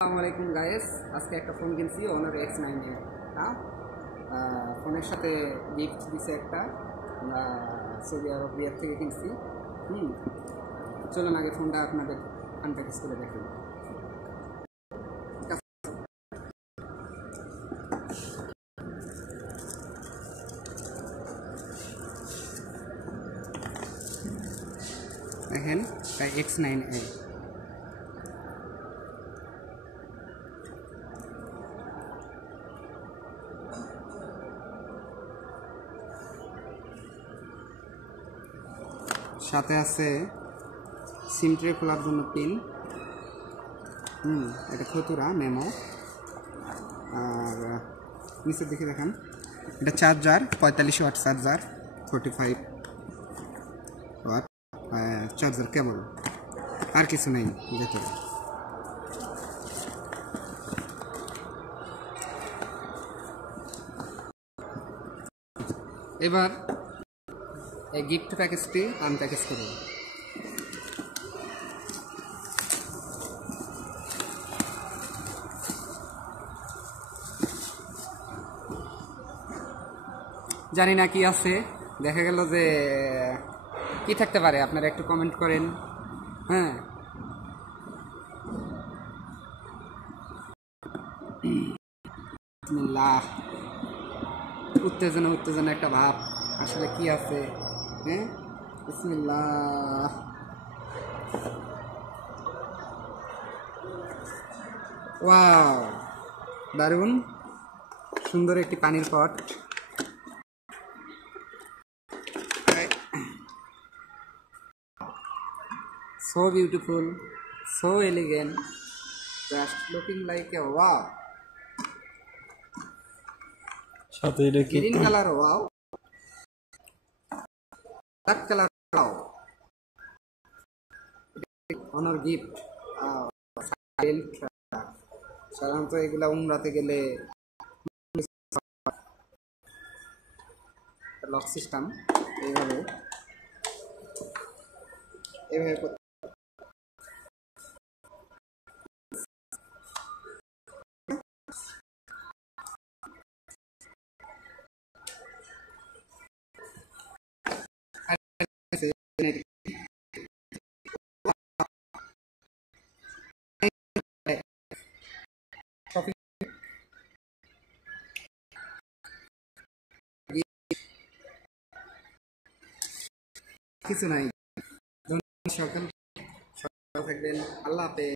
আসসালামাইকুম গাইস, আজকে একটা ফোন কিনছি অনার X9 এর। ফোনের সাথে গিফট দিছে একটা, সৌদি আরবিয়ার থেকে কিনছি। চলুন আগে ফোনটা আপনাদের আনপ্যাকেজ করে দেখুন। দেখেন X9A। সাথে আছে সিম ট্রে খোলার জন্য পিন, এটা খতুরা মেমো। আর নিচের দিকে দেখেন এটা charger, 45 watt charger, 45 watt charger cable, আর কিছু নেই ভেতরে। এবার এই গিফট প্যাকেজটি আনপ্যাকেজ করুন। জানি না কি আছে, দেখা গেল যে কি থাকতে পারে, আপনারা একটু কমেন্ট করেন। হ্যাঁ, বিসমিল্লাহ। উত্তেজনা উত্তেজনা একটা ভাব, আসলে কি আছে। হ্যাঁ, বিসমিল্লাহ। ওয়াও, দারুণ সুন্দর একটি পানির পট। So beautiful, so elegant, just looking like a wow. সাথে এটা কি Green color wow, black color wow. Honor gift. সাধারণত এগুলা উমরাতে গেলে লক সিস্টেম এইভাবে এইভাবে কিছু নাই। সকাল থাকবেন, আল্লাহ হাফেজ।